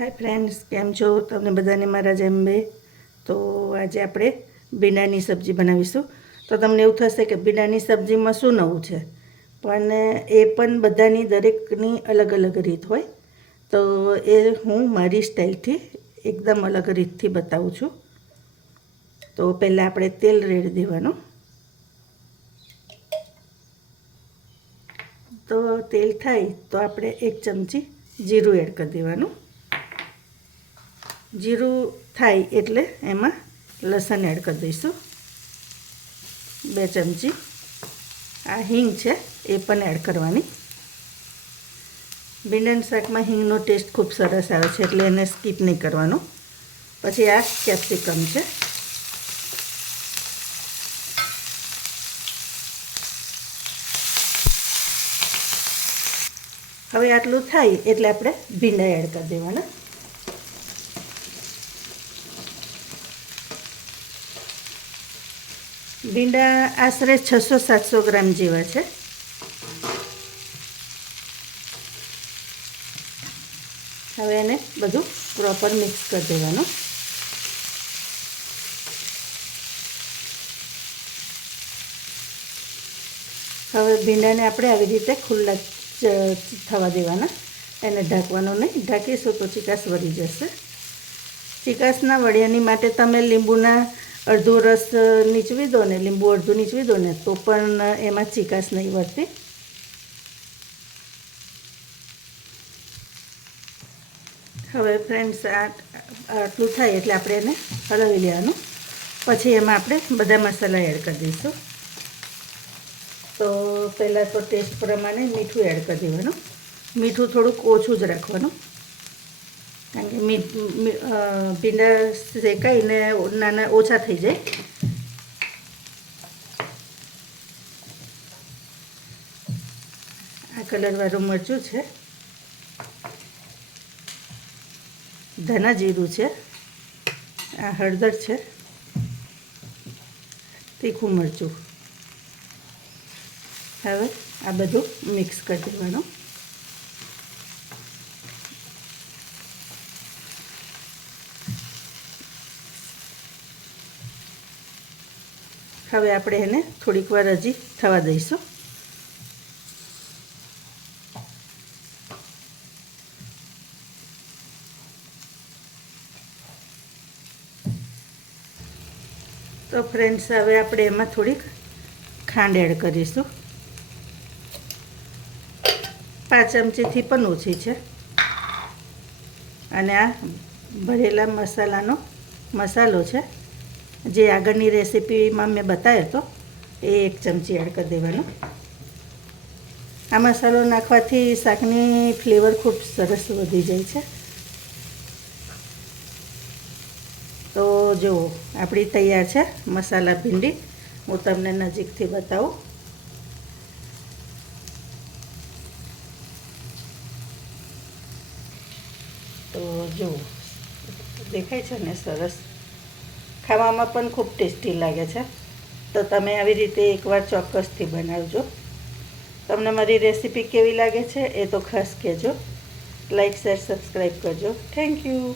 Hi friends, केम छो तमने बधाने मारा जेम बे। तो आज આપણે ભીંડાની સબ્જી બનાવીશું। તો તમને એવું થશે કે ભીંડાની સબ્જીમાં શું નવું છે, પણ એ પણ બધાની દરેકની અલગ અલગ રીત હોય। તો એ હું મારી સ્ટાઇલથી એકદમ અલગ રીતથી બતાવું છું। તો પહેલાં આપણે તેલ રેડી દેવાનું। તો તેલ થાય તો આપણે 1 ચમચી જીરું એડ કરી દેવાનું। जीरू थाय एटले एमां लसण एड कर दईशुं 2 चमची। आ हींग छे ए पण एड करवानी। भींडाना शाकमां हींगनो टेस्ट खूब सरस आवे छे एटले एने स्कीप नहीं करवानो। पछी आ केप्सिकम छे, हवे आटलुं थाय एटले आपणे भींडा एड कर देवाना। भींडा आशरे 600-700 ग्राम जेवा छे। हवे एने बधुं प्रोपर मिक्स कर देवानुं। हवे भींडाने आपणे आवी रीते खुल्ला थवा देवाना, एने ढांकवानुं नहीं। ढांकीशुं तो चीकाश वળી जशे। चीकाशना वળિયાની માટે તમે લીંબુના अर्धो रस नीचवी दो ने, लींबू अर्धुं नीचवी दो ने, तो पण एमां चीकाश नहीं वळती। हवे फ्रेंड्स आटलुं थाय एटले आपणे एने हलावी लेवानुं। पछी एमां आपणे बधा मसाला एड करी दईशुं। तो पहेला तो टेस्ट प्रमाणे मीठुं एड करी देवानुं। मीठुं थोडुंक ओछुं ज राखवानुं, कारण के भींडा शेकाईने नाना ओछा थई जाय। आ कलरवाळुं मरचुं छे, धाना जीरुं छे, आ हळदर छे, तीखुं मरचुं। हवे आ बधुं मिक्स करी देवानुं। हवे आपणे एने थोड़ीक वार हजी थवा दईशुं। तो फ्रेंड्स हवे आपणे एमां थोड़ीक खांड एड करीशुं। 5 चमचीथी पण ओછી છે। અને આ ભરેલા મસાલાનો મસાલો છે, જે આગળની રેસીપીમાં મેં બતાવ્યો હતો, એ 1 ચમચી એડ કરી દેવાનો। આ મસાલો નાખવાથી શાકની ફ્લેવર ખૂબ સરસ વધી જાય છે। તો જો આપણી તૈયાર છે મસાલા ભીંડી। હું તમને નજીકથી બતાવું। તો જો દેખાય છે ને સરસ, ખાવામાં પણ ખૂબ ટેસ્ટી લાગે છે। તો તમે આવી રીતે એકવાર ચોક્કસથી બનાવજો। તમને મારી રેસીપી કેવી લાગે છે એ તો ખાસ કહેજો। લાઈક, શેર, સબસ્ક્રાઈબ કરજો। Thank you.